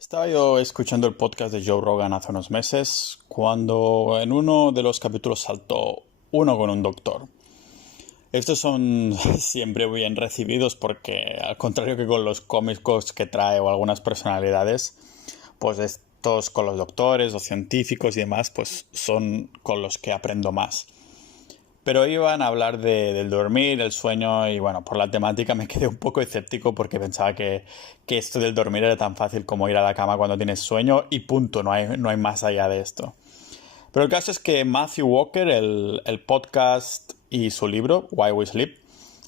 Estaba yo escuchando el podcast de Joe Rogan hace unos meses cuando en uno de los capítulos saltó uno con un doctor. Estos son siempre bien recibidos porque, al contrario que con los cómicos que trae o algunas personalidades, pues estos con los doctores o científicos y demás, pues son con los que aprendo más. Pero iban a hablar del dormir, el sueño y bueno, por la temática me quedé un poco escéptico porque pensaba que esto del dormir era tan fácil como ir a la cama cuando tienes sueño y punto, no hay más allá de esto. Pero el caso es que Matthew Walker, el podcast y su libro, Why We Sleep,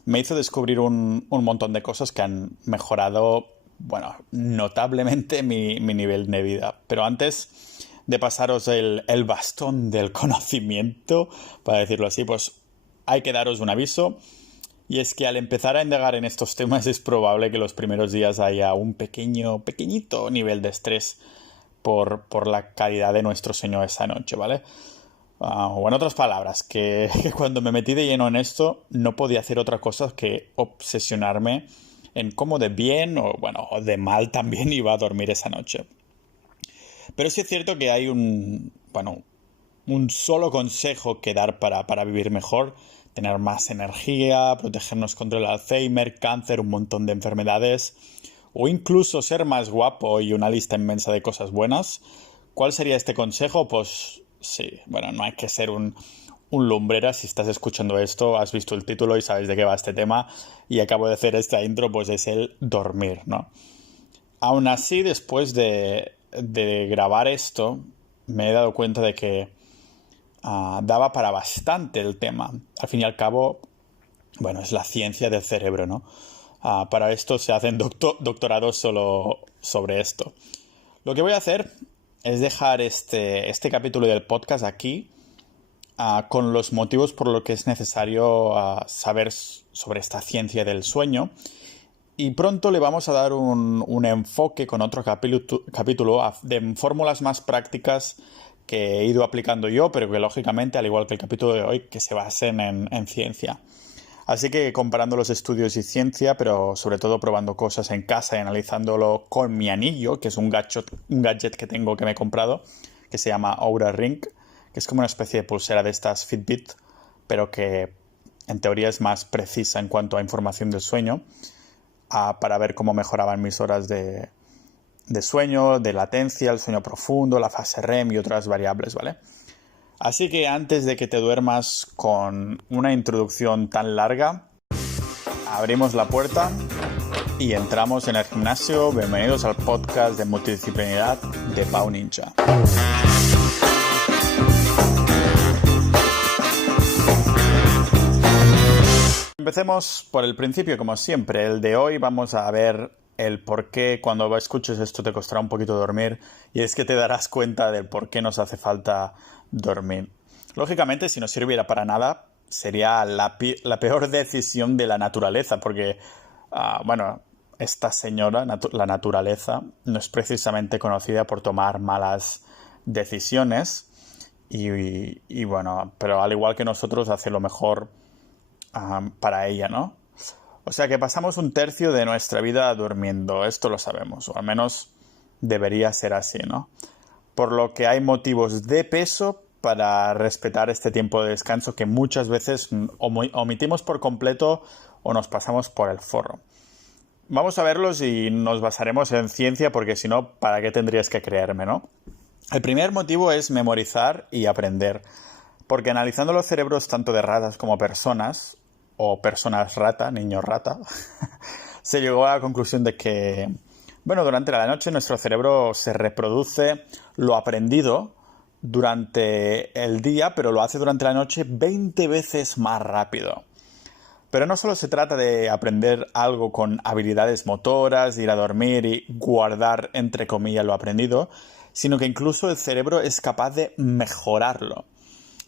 me hizo descubrir un montón de cosas que han mejorado, bueno, notablemente mi nivel de vida. Pero antes de pasaros el bastón del conocimiento, para decirlo así, pues hay que daros un aviso. Y es que al empezar a indagar en estos temas es probable que los primeros días haya un pequeñito nivel de estrés por la calidad de nuestro sueño esa noche, ¿vale? O en otras palabras, que cuando me metí de lleno en esto no podía hacer otra cosa que obsesionarme en cómo de bien o bueno, o de mal también iba a dormir esa noche. Pero sí es cierto que hay un solo consejo que dar para vivir mejor, tener más energía, protegernos contra el Alzheimer, cáncer, un montón de enfermedades, o incluso ser más guapo y una lista inmensa de cosas buenas. ¿Cuál sería este consejo? Pues sí, bueno, no hay que ser un lumbrera. Si estás escuchando esto, has visto el título y sabes de qué va este tema, y acabo de hacer esta intro, pues es el dormir, ¿no? Aún así, después de grabar esto, me he dado cuenta de que daba para bastante el tema. Al fin y al cabo, bueno, es la ciencia del cerebro, ¿no? Para esto se hacen doctorados solo sobre esto. Lo que voy a hacer es dejar este capítulo del podcast aquí con los motivos por los que es necesario saber sobre esta ciencia del sueño. Y pronto le vamos a dar un enfoque con otro capítulo de fórmulas más prácticas que he ido aplicando yo, pero que lógicamente, al igual que el capítulo de hoy, que se basen en ciencia. Así que comparando los estudios y ciencia, pero sobre todo probando cosas en casa y analizándolo con mi anillo, que es un gadget que tengo que me he comprado, que se llama Oura Ring, que es como una especie de pulsera de estas Fitbit, pero que en teoría es más precisa en cuanto a información del sueño, para ver cómo mejoraban mis horas de sueño, de latencia, el sueño profundo, la fase REM y otras variables, ¿vale? Así que antes de que te duermas con una introducción tan larga, abrimos la puerta y entramos en el gimnasio. Bienvenidos al podcast de multidisciplinaridad de Pau Ninja. Empecemos por el principio, como siempre. El de hoy vamos a ver el por qué cuando escuches esto te costará un poquito dormir, y es que te darás cuenta del por qué nos hace falta dormir. Lógicamente, si no sirviera para nada, sería la peor decisión de la naturaleza, porque, esta señora, la naturaleza, no es precisamente conocida por tomar malas decisiones y bueno, pero al igual que nosotros hace lo mejor para ella, ¿no? O sea que pasamos un tercio de nuestra vida durmiendo, esto lo sabemos, o al menos debería ser así, ¿no? Por lo que hay motivos de peso para respetar este tiempo de descanso que muchas veces omitimos por completo o nos pasamos por el forro. Vamos a verlos y nos basaremos en ciencia porque si no, ¿para qué tendrías que creerme, no? El primer motivo es memorizar y aprender, porque analizando los cerebros tanto de ratas como personas, o personas rata, niños rata, se llegó a la conclusión de que, bueno, durante la noche nuestro cerebro se reproduce lo aprendido durante el día, pero lo hace durante la noche 20 veces más rápido. Pero no solo se trata de aprender algo con habilidades motoras, ir a dormir y guardar, entre comillas, lo aprendido, sino que incluso el cerebro es capaz de mejorarlo.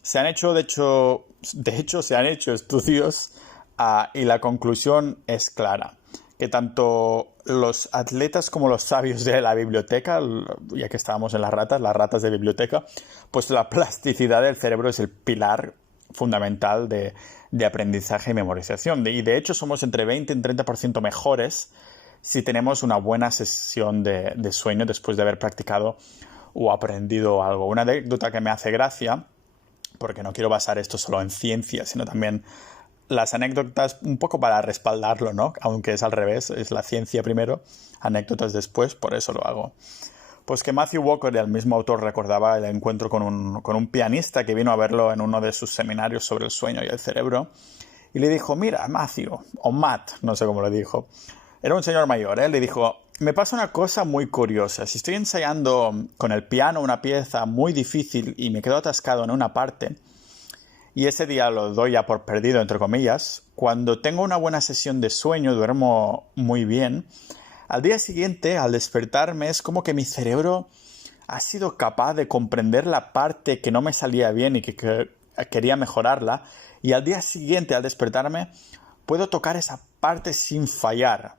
Se han hecho, de hecho, se han hecho estudios y la conclusión es clara, que tanto los atletas como los sabios de la biblioteca, ya que estábamos en las ratas de biblioteca, pues la plasticidad del cerebro es el pilar fundamental de aprendizaje y memorización. Y de hecho somos entre 20 y 30% mejores si tenemos una buena sesión de sueño después de haber practicado o aprendido algo. Una anécdota que me hace gracia, porque no quiero basar esto solo en ciencia, sino también las anécdotas un poco para respaldarlo, ¿no? Aunque es al revés, es la ciencia primero, anécdotas después, por eso lo hago. Pues que Matthew Walker, el mismo autor, recordaba el encuentro con un pianista que vino a verlo en uno de sus seminarios sobre el sueño y el cerebro, y le dijo, mira, Matthew, o Matt, no sé cómo le dijo, era un señor mayor, le dijo, me pasa una cosa muy curiosa, si estoy ensayando con el piano una pieza muy difícil y me quedo atascado en una parte, y ese día lo doy ya por perdido, entre comillas, cuando tengo una buena sesión de sueño, duermo muy bien, al día siguiente, al despertarme, es como que mi cerebro ha sido capaz de comprender la parte que no me salía bien y que quería mejorarla, y al día siguiente, al despertarme, puedo tocar esa parte sin fallar.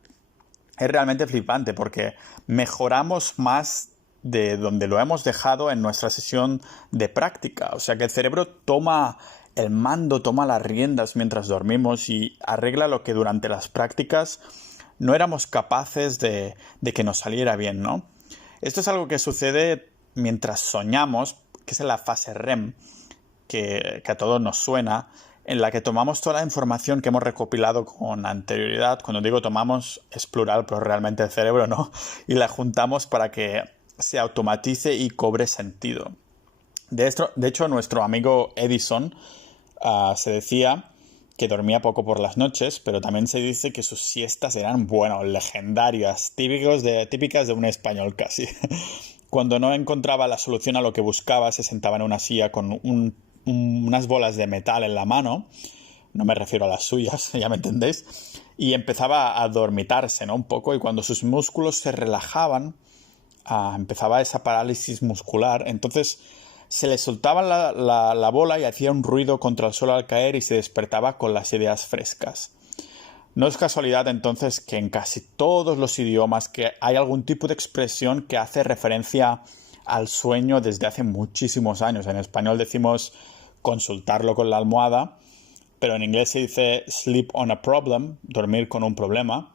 Es realmente flipante porque mejoramos más de donde lo hemos dejado en nuestra sesión de práctica. O sea que el cerebro toma el mando, toma las riendas mientras dormimos y arregla lo que durante las prácticas no éramos capaces de que nos saliera bien, ¿no? Esto es algo que sucede mientras soñamos, que es en la fase REM, que a todos nos suena, en la que tomamos toda la información que hemos recopilado con anterioridad. Cuando digo tomamos es plural, pero realmente el cerebro no, y la juntamos para que se automatice y cobre sentido. De hecho, nuestro amigo Edison se decía que dormía poco por las noches, pero también se dice que sus siestas eran, bueno, legendarias, típicas de un español casi. Cuando no encontraba la solución a lo que buscaba, se sentaba en una silla con unas bolas de metal en la mano, no me refiero a las suyas, ya me entendéis, y empezaba a dormitarse, ¿no? Un poco, y cuando sus músculos se relajaban, empezaba esa parálisis muscular, entonces se le soltaba la bola y hacía un ruido contra el suelo al caer y se despertaba con las ideas frescas. No es casualidad entonces que en casi todos los idiomas que hay algún tipo de expresión que hace referencia al sueño desde hace muchísimos años. En español decimos consultarlo con la almohada, pero en inglés se dice sleep on a problem, dormir con un problema.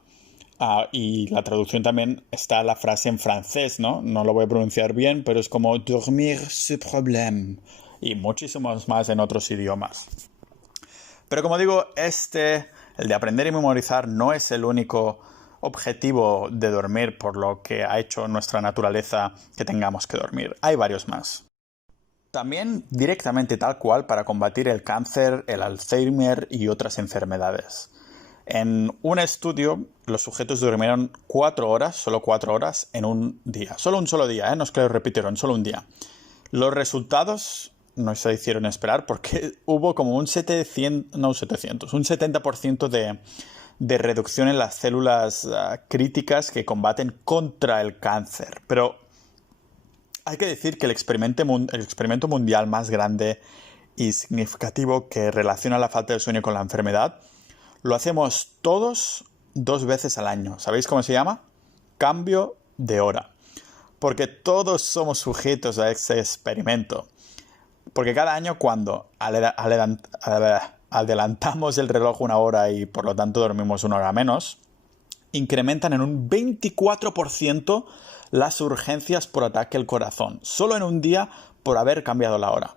Y la traducción también está la frase en francés, ¿no? No lo voy a pronunciar bien, pero es como dormir ce problème. Y muchísimos más en otros idiomas. Pero como digo, el de aprender y memorizar, no es el único objetivo de dormir por lo que ha hecho nuestra naturaleza que tengamos que dormir. Hay varios más. También directamente tal cual para combatir el cáncer, el Alzheimer y otras enfermedades. En un estudio, los sujetos durmieron 4 horas, solo 4 horas, en un día. Solo un solo día, no es que lo repitieron, solo un día. Los resultados no se hicieron esperar porque hubo como un 70% de reducción en las células críticas que combaten contra el cáncer. Pero hay que decir que el experimento mundial más grande y significativo que relaciona la falta de sueño con la enfermedad lo hacemos todos 2 veces al año. ¿Sabéis cómo se llama? Cambio de hora. Porque todos somos sujetos a ese experimento. Porque cada año cuando adelantamos el reloj 1 hora y por lo tanto dormimos 1 hora menos, incrementan en un 24% las urgencias por ataque al corazón. Solo en un día por haber cambiado la hora.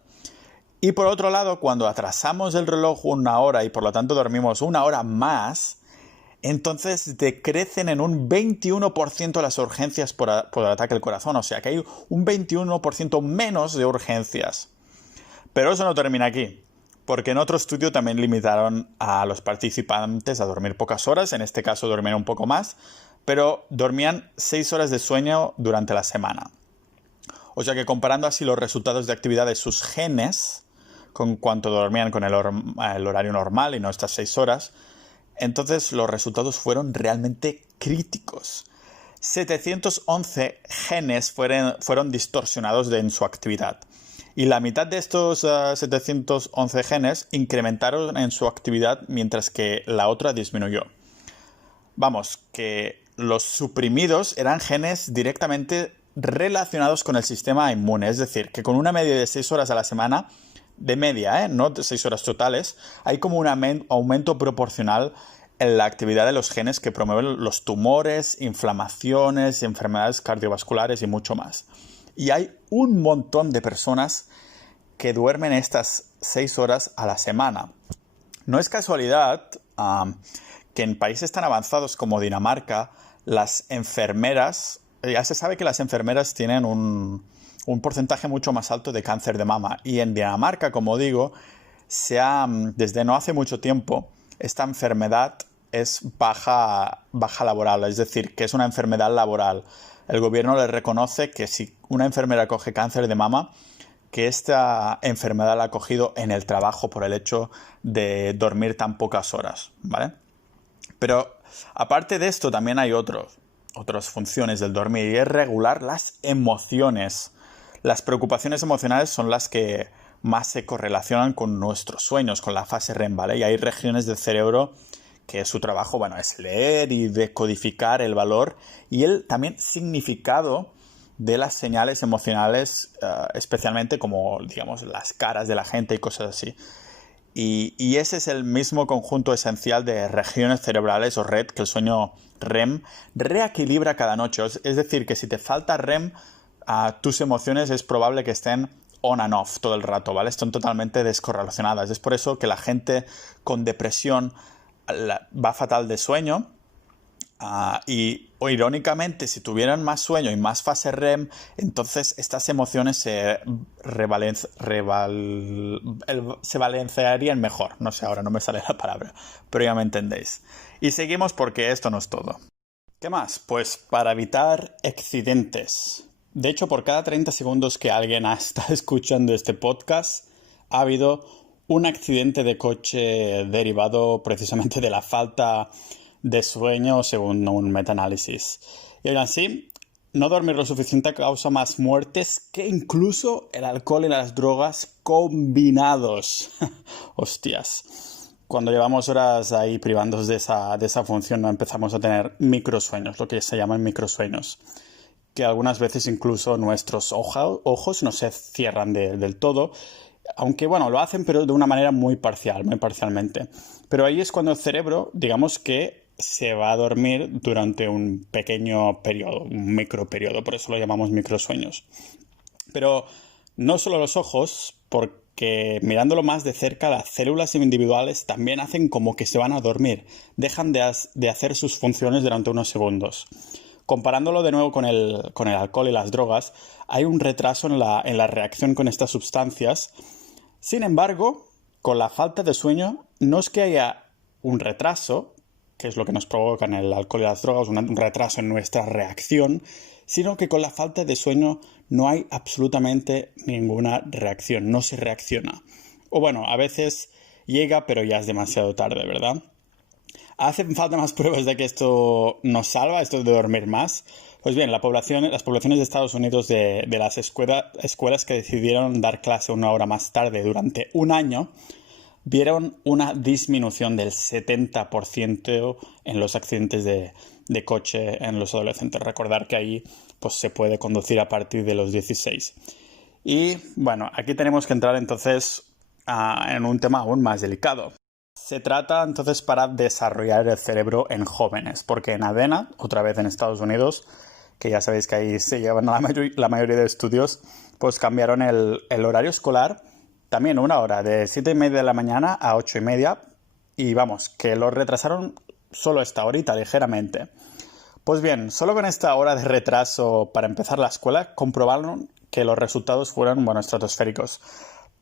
Y por otro lado, cuando atrasamos el reloj 1 hora y por lo tanto dormimos 1 hora más, entonces decrecen en un 21% las urgencias por ataque al corazón. O sea que hay un 21% menos de urgencias. Pero eso no termina aquí, porque en otro estudio también limitaron a los participantes a dormir pocas horas, en este caso dormían un poco más, pero dormían 6 horas de sueño durante la semana. O sea que comparando así los resultados de actividad de sus genes con cuánto dormían con el horario normal y no estas 6 horas, entonces los resultados fueron realmente críticos. 711 genes fueron distorsionados en su actividad. Y la mitad de estos 711 genes incrementaron en su actividad mientras que la otra disminuyó. Vamos, que los suprimidos eran genes directamente relacionados con el sistema inmune. Es decir, que con una media de 6 horas a la semana, de media, no de 6 horas totales, hay como un aumento proporcional en la actividad de los genes que promueven los tumores, inflamaciones, enfermedades cardiovasculares y mucho más. Y hay un montón de personas que duermen estas 6 horas a la semana. No es casualidad que en países tan avanzados como Dinamarca, las enfermeras, ya se sabe que las enfermeras tienen un porcentaje mucho más alto de cáncer de mama. Y en Dinamarca, como digo, desde no hace mucho tiempo, esta enfermedad es baja laboral, es decir, que es una enfermedad laboral. El gobierno le reconoce que si una enfermera coge cáncer de mama, que esta enfermedad la ha cogido en el trabajo por el hecho de dormir tan pocas horas, ¿vale? Pero aparte de esto también hay otras funciones del dormir y es regular las emociones. Las preocupaciones emocionales son las que más se correlacionan con nuestros sueños, con la fase REM, ¿vale? Y hay regiones del cerebro que su trabajo, bueno, es leer y decodificar el valor y el también significado de las señales emocionales, especialmente como, digamos, las caras de la gente y cosas así. Y ese es el mismo conjunto esencial de regiones cerebrales o red que el sueño REM reequilibra cada noche. Es decir, que si te falta REM, tus emociones es probable que estén on and off todo el rato, ¿vale? Están totalmente descorrelacionadas. Es por eso que la gente con depresión va fatal de sueño. Irónicamente, si tuvieran más sueño y más fase REM, entonces estas emociones se balancearían mejor. No sé, ahora no me sale la palabra, pero ya me entendéis. Y seguimos porque esto no es todo. ¿Qué más? Pues para evitar accidentes. De hecho, por cada 30 segundos que alguien está escuchando este podcast, ha habido un accidente de coche derivado precisamente de la falta de sueño, según un metaanálisis. Y aún así, no dormir lo suficiente causa más muertes que incluso el alcohol y las drogas combinados. Hostias. Cuando llevamos horas ahí privándonos de esa función, no empezamos a tener microsueños, lo que se llaman microsueños. Que algunas veces incluso nuestros ojos no se cierran del todo. Aunque, bueno, lo hacen, pero de una manera muy parcial, muy parcialmente. Pero ahí es cuando el cerebro, digamos que se va a dormir durante un pequeño periodo, un microperiodo, por eso lo llamamos microsueños. Pero no solo los ojos, porque mirándolo más de cerca, las células individuales también hacen como que se van a dormir, dejan de hacer sus funciones durante unos segundos. Comparándolo de nuevo con el alcohol y las drogas, hay un retraso en la reacción con estas sustancias. Sin embargo, con la falta de sueño, no es que haya un retraso, que es lo que nos provocan el alcohol y las drogas, un retraso en nuestra reacción, sino que con la falta de sueño no hay absolutamente ninguna reacción, no se reacciona. O bueno, a veces llega, pero ya es demasiado tarde, ¿verdad? ¿Hacen falta más pruebas de que esto nos salva, esto de dormir más? Pues bien, las poblaciones de Estados Unidos de las escuelas que decidieron dar clase una hora más tarde durante un año, vieron una disminución del 70% en los accidentes de coche en los adolescentes. Recordar que ahí pues, se puede conducir a partir de los 16. Y bueno, aquí tenemos que entrar entonces en un tema aún más delicado. Se trata entonces para desarrollar el cerebro en jóvenes, porque en Adena, otra vez en Estados Unidos, que ya sabéis que ahí se llevan la mayoría de estudios, pues cambiaron el horario escolar también una hora, de 7:30 de la mañana a 8:30, y vamos, que lo retrasaron solo esta horita, ligeramente. Pues bien, solo con esta hora de retraso para empezar la escuela, comprobaron que los resultados fueron, bueno, estratosféricos.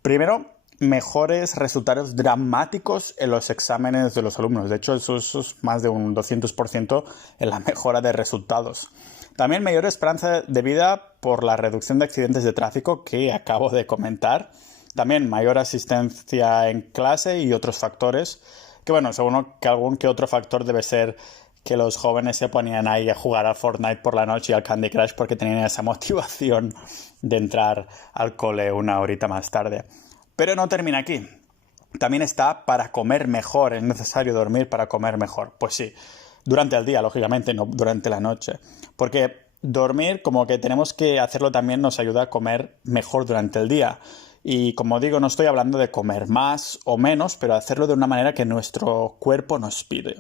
Primero, mejores resultados dramáticos en los exámenes de los alumnos. De hecho, eso es más de un 200% en la mejora de resultados. También mayor esperanza de vida por la reducción de accidentes de tráfico que acabo de comentar. También mayor asistencia en clase y otros factores. Que bueno, seguro que algún que otro factor debe ser que los jóvenes se ponían ahí a jugar al Fortnite por la noche y al Candy Crush porque tenían esa motivación de entrar al cole una horita más tarde. Pero no termina aquí. También está para comer mejor. Es necesario dormir para comer mejor. Pues sí, durante el día, lógicamente, no durante la noche. Porque dormir, como que tenemos que hacerlo también, nos ayuda a comer mejor durante el día. Y como digo, no estoy hablando de comer más o menos, pero hacerlo de una manera que nuestro cuerpo nos pide.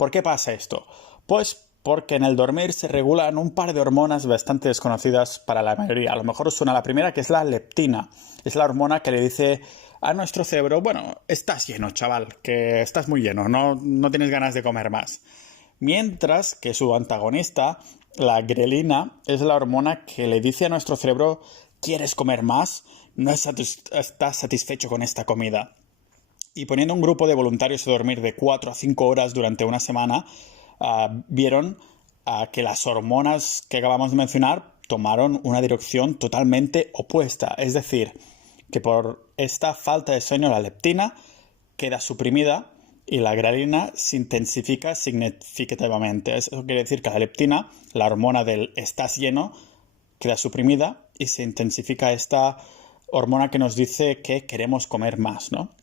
¿Por qué pasa esto? Pues porque en el dormir se regulan un par de hormonas bastante desconocidas para la mayoría. A lo mejor os suena la primera, que es la leptina. Es la hormona que le dice a nuestro cerebro, bueno, estás lleno, chaval, que estás muy lleno, no tienes ganas de comer más. Mientras que su antagonista, la grelina, es la hormona que le dice a nuestro cerebro, ¿quieres comer más? No estás satisfecho con esta comida. Y poniendo un grupo de voluntarios a dormir de 4 a 5 horas durante una semana, vieron que las hormonas que acabamos de mencionar tomaron una dirección totalmente opuesta. Es decir, que por esta falta de sueño la leptina queda suprimida y la grelina se intensifica significativamente. Eso quiere decir que la leptina, la hormona del estás lleno, queda suprimida y se intensifica esta hormona que nos dice que queremos comer más, ¿no?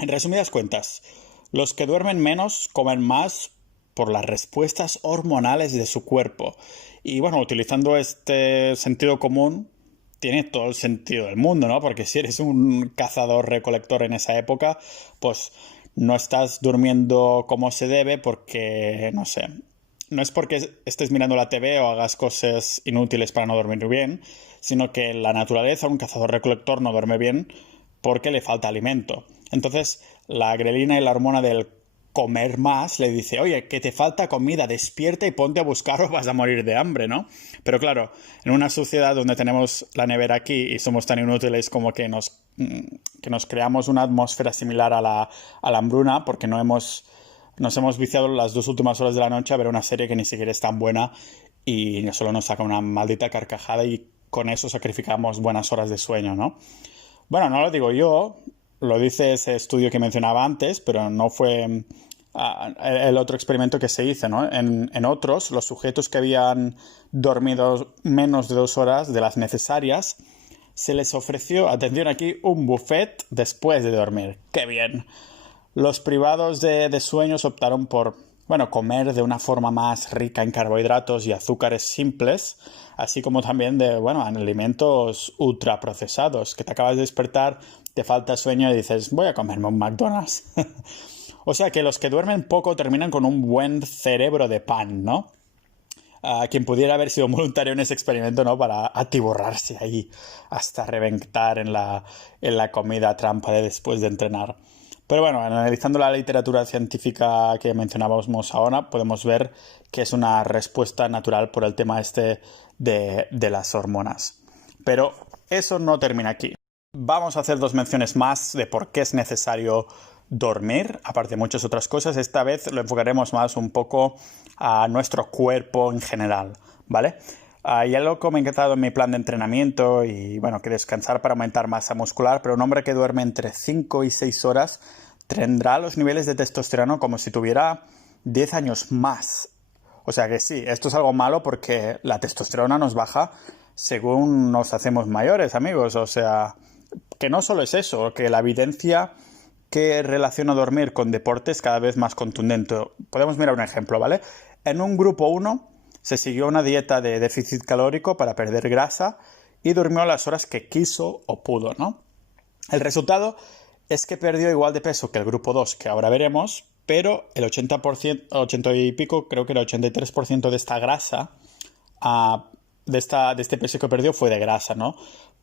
En resumidas cuentas, los que duermen menos comen más por las respuestas hormonales de su cuerpo. Y bueno, utilizando este sentido común, tiene todo el sentido del mundo, ¿no? Porque si eres un cazador-recolector en esa época, pues no estás durmiendo como se debe porque, no sé, no es porque estés mirando la TV o hagas cosas inútiles para no dormir bien, sino que la naturaleza, un cazador-recolector no duerme bien porque le falta alimento. Entonces, la grelina y la hormona del comer más le dice, oye, que te falta comida, despierta y ponte a buscar o vas a morir de hambre, ¿no? Pero claro, en una sociedad donde tenemos la nevera aquí y somos tan inútiles como que nos creamos una atmósfera similar a la hambruna porque nos hemos viciado las 2 últimas horas de la noche a ver una serie que ni siquiera es tan buena y solo nos saca una maldita carcajada y con eso sacrificamos buenas horas de sueño, ¿no? Bueno, no lo digo yo, lo dice ese estudio que mencionaba antes, pero no fue el otro experimento que se hizo, ¿no? En otros, los sujetos que habían dormido menos de 2 horas de las necesarias, se les ofreció, atención aquí, un buffet después de dormir. ¡Qué bien! Los privados de sueños optaron por, bueno, comer de una forma más rica en carbohidratos y azúcares simples, así como también de, bueno, en alimentos ultraprocesados, que te acabas de despertar, te falta sueño y dices, voy a comerme un McDonald's. O sea que los que duermen poco terminan con un buen cerebro de pan, ¿no? Quien pudiera haber sido voluntario en ese experimento, ¿no? Para atiborrarse ahí hasta reventar en la comida trampa de después de entrenar. Pero bueno, analizando la literatura científica que mencionábamos ahora, podemos ver que es una respuesta natural por el tema este de las hormonas. Pero eso no termina aquí. Vamos a hacer 2 menciones más de por qué es necesario dormir, aparte de muchas otras cosas. Esta vez lo enfocaremos más un poco a nuestro cuerpo en general, ¿vale? Ya lo he comentado en mi plan de entrenamiento y, bueno, que descansar para aumentar masa muscular, pero un hombre que duerme entre 5 y 6 horas tendrá los niveles de testosterona como si tuviera 10 años más. O sea que sí, esto es algo malo porque la testosterona nos baja según nos hacemos mayores, amigos. O sea, que no solo es eso, que la evidencia que relaciona dormir con deporte es cada vez más contundente. Podemos mirar un ejemplo, ¿vale? En un grupo 1 se siguió una dieta de déficit calórico para perder grasa y durmió las horas que quiso o pudo, ¿no? El resultado es que perdió igual de peso que el grupo 2, que ahora veremos, pero el 80%, 80 y pico, creo que era 83% de esta grasa, de este peso que perdió fue de grasa, ¿no?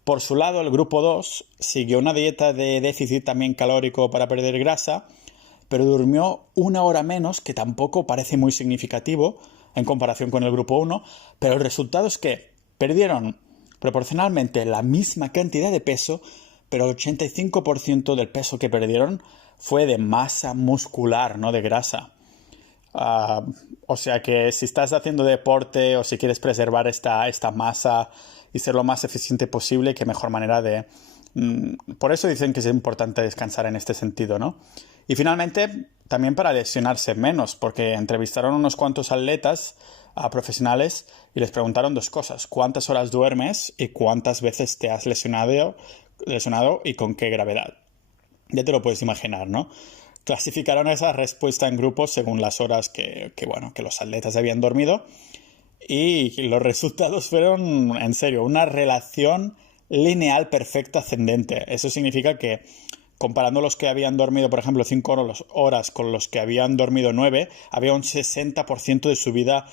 Por su lado, el grupo 2 siguió una dieta de déficit también calórico para perder grasa, pero durmió 1 hora menos, que tampoco parece muy significativo en comparación con el grupo 1, pero el resultado es que perdieron proporcionalmente la misma cantidad de peso, pero el 85% del peso que perdieron fue de masa muscular, no de grasa. O sea que si estás haciendo deporte o si quieres preservar esta masa y ser lo más eficiente posible, qué mejor manera de... Por eso dicen que es importante descansar en este sentido, ¿no? Y finalmente, también para lesionarse menos, porque entrevistaron unos cuantos atletas profesionales y les preguntaron 2 cosas. ¿Cuántas horas duermes y cuántas veces te has lesionado y con qué gravedad? Ya te lo puedes imaginar, ¿no? Clasificaron esa respuesta en grupos según las horas que los atletas habían dormido y los resultados fueron, en serio, una relación lineal perfecta ascendente. Eso significa que comparando los que habían dormido, por ejemplo, 5 horas con los que habían dormido 9, había un 60% de subida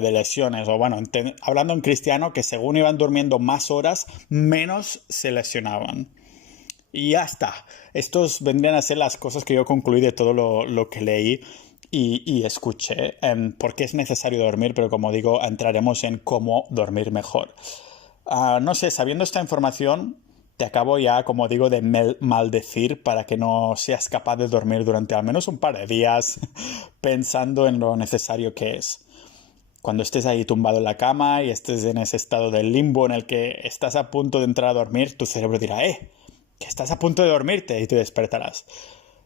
de lesiones. O bueno, hablando en cristiano, que según iban durmiendo más horas, menos se lesionaban. Y ya está. Estos vendrían a ser las cosas que yo concluí de todo lo que leí y escuché. Porque es necesario dormir, pero como digo, entraremos en cómo dormir mejor. No sé, sabiendo esta información, te acabo ya, como digo, de maldecir para que no seas capaz de dormir durante al menos un par de días pensando en lo necesario que es. Cuando estés ahí tumbado en la cama y estés en ese estado de limbo en el que estás a punto de entrar a dormir, tu cerebro dirá, que estás a punto de dormirte, y te despertarás.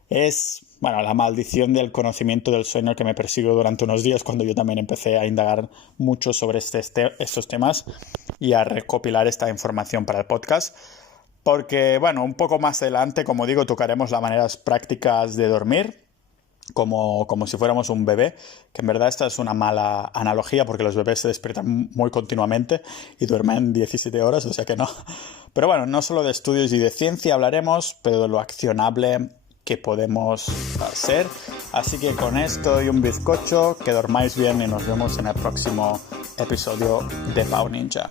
Es, bueno, la maldición del conocimiento del sueño que me persiguió durante unos días cuando yo también empecé a indagar mucho sobre estos temas y a recopilar esta información para el podcast. Porque, bueno, un poco más adelante, como digo, tocaremos las maneras prácticas de dormir, como si fuéramos un bebé, que en verdad esta es una mala analogía porque los bebés se despiertan muy continuamente y duermen 17 horas, o sea que no. Pero bueno, no solo de estudios y de ciencia hablaremos, pero de lo accionable que podemos hacer. Así que con esto y un bizcocho, que dormáis bien y nos vemos en el próximo episodio de Pau Ninja.